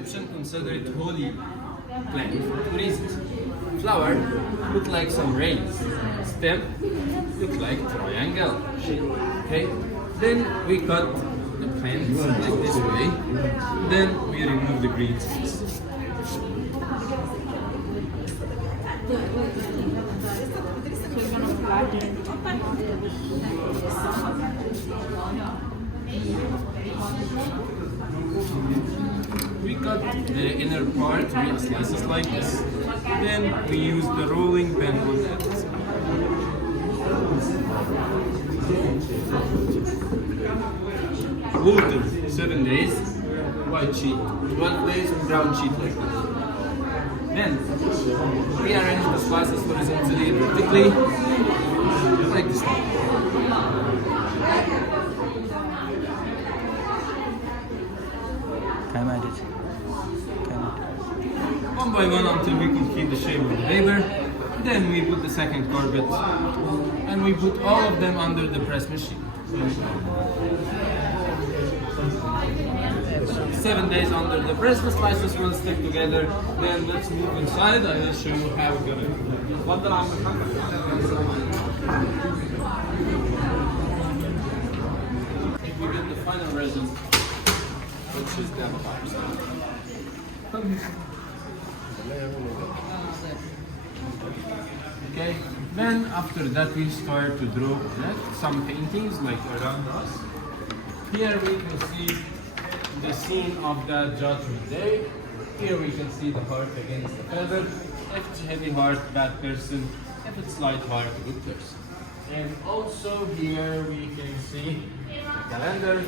Egyptians consider it holy plant for two reasons. Flower look like some rays. Stem look like triangle shape. Okay? Then we cut the plants like this way. Then we remove the green seeds. We cut the inner part via slices like this. Then we use the rolling pin on that. Water 7 days, white sheet. 12 days, brown sheet like that. Then rearrange the slices horizontally and vertically like this one. One by one until we complete the shape of the paper. Then we put the second carpet and we put all of them under the press machine. 7 days under the press, the slices will stick together. Then let's move inside. I will show you how we're gonna do it. We get the final result, which is the Papyrus. Okay, then after that we start to draw some paintings like around us. Here we can see the scene of the Judgment Day. Here we can see the heart against the feather. If it's heavy heart, bad person. If it's light heart, good person. And also here we can see the calendar.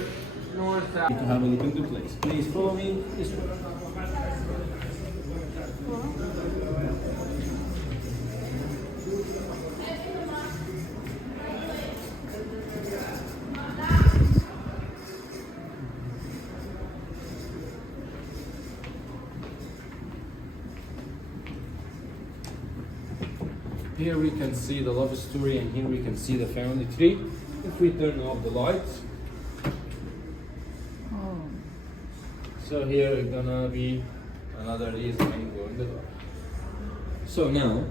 North. To have a look into place. Please follow me this way. Here we can see the love story, and here we can see the family tree. If we turn off the lights, so here is gonna be another reason going in the dark. So now